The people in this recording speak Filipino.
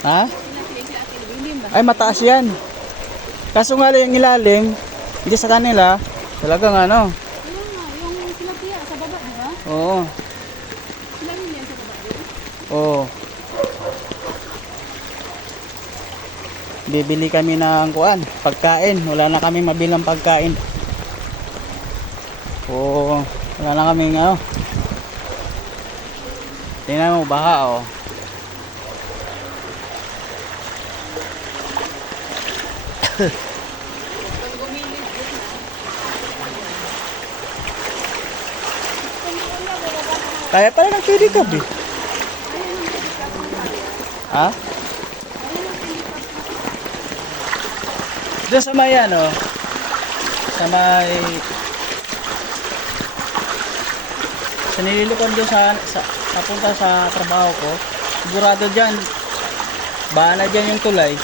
Ha? Ay, mataas yan. Kaso nga lang yung ilalim, hindi sa kanila, talagang ano. Yung nga, yung tilapia sa baba, di ba? Oo. Sila yun yan sa baba din. Oo. Bibili kami ng kuan, pagkain. Wala na kami mabilang pagkain. Oo. Wala na kami ano. Tingnan mo, baha oh. Kaya pala ng pedicab eh. Ha? Doon sa may ano, sa may sa nililikuan doon sa papunta sa trabaho ko, sigurado dyan, bahala dyan yung tulay.